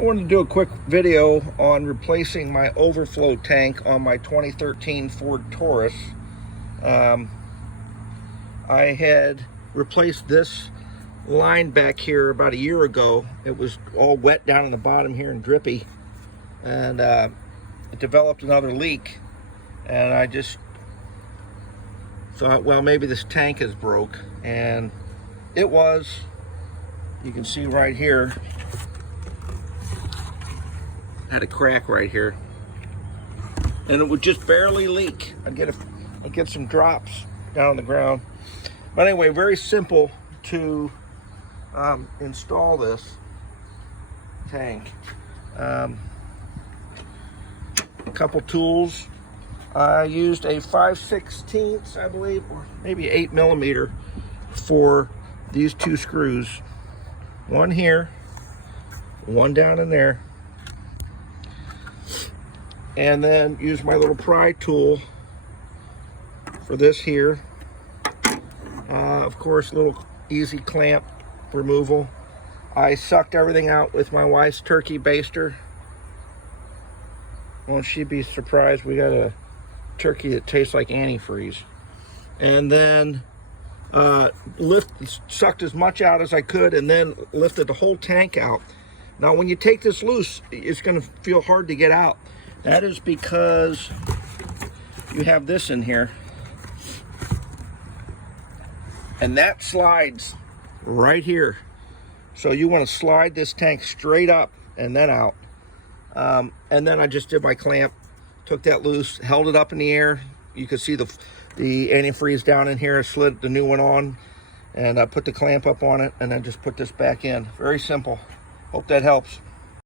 I wanted to do a quick video on replacing my overflow tank on my 2013 Ford Taurus. I had replaced this line back here about a year ago. It was all wet down in the bottom here and drippy, and it developed another leak, and I just thought, well, maybe this tank is broke, and it was. You can see right here, had a crack right here, and it would just barely leak. I'd get some drops down on the ground. But anyway, very simple to install this tank. A couple tools. I used a 5/16, I believe, or maybe 8mm for these two screws. One here, one down in there. And then use my little pry tool for this here. Of course, little easy clamp removal. I sucked everything out with my wife's turkey baster. Won't she be surprised? We got a turkey that tastes like antifreeze. And then sucked as much out as I could, and then lifted the whole tank out. Now, when you take this loose, it's going to feel hard to get out. That is because you have this in here, and that slides right here. So you want to slide this tank straight up and then out. And then I just did my clamp, took that loose, held it up in the air. You could see the antifreeze down in here. I slid the new one on, and I put the clamp up on it, and then just put this back in. Very simple. Hope that helps.